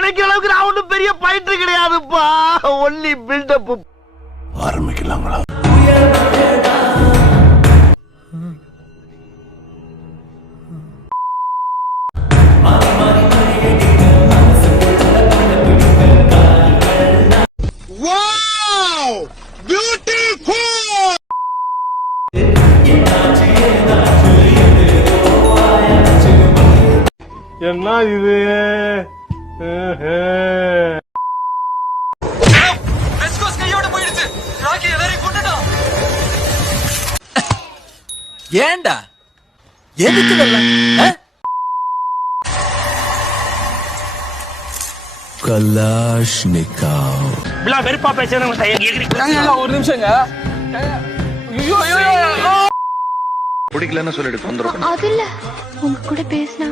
நினைக்கிற அளவுக்கு நான் ஒன்றும் பெரிய பயிற்று கிடையாதுப்பா. Only build up. ஆரம்பிக்கலாங்களா? என்ன இது? ஏண்டா எதுக்கு கலாஷ்னிகாவ் வெறுப்பா பேசுறேன். ஒரு நிமிஷங்க. பிடிக்கலன்னு சொல்லிட்டு தொந்தரவு. அதுல உங்க கூட பேசினா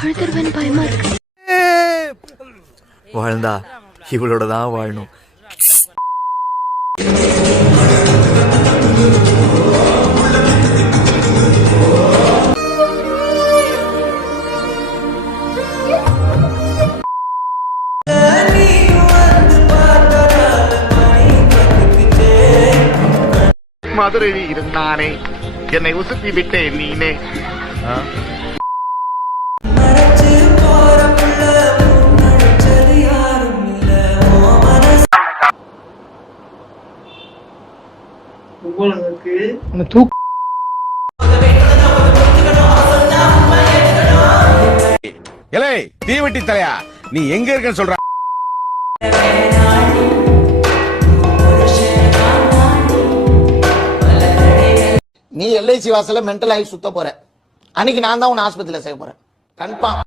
அழுதுருவேன், பயமா இருக்கு. வாழ்ந்தா இவளோட தான் வாழணும். மதுரையில் இருந்தானே என்னை உசுப்பி விட்டேன் நீனே. தீவெட்டி தலையா, நீ எங்க இருக்கன்னு சொல்ற? நீ எல்ஐசி வாசல்ல மென்டல் ஆகி சுத்த போற அன்னைக்கு நான் தான் உன் ஆஸ்பத்திரியில சேர்க்க போறேன். கன்ஃபார்ம்.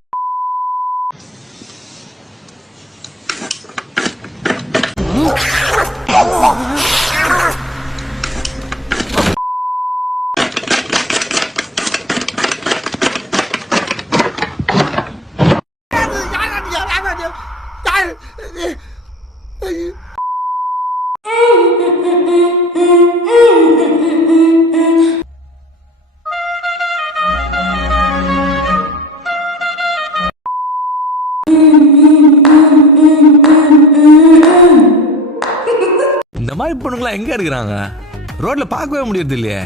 இந்த மாதிரி பொண்ணுங்களா எங்க இருக்கிறாங்க? ரோட்ல பார்க்கவே முடியறது இல்லையே.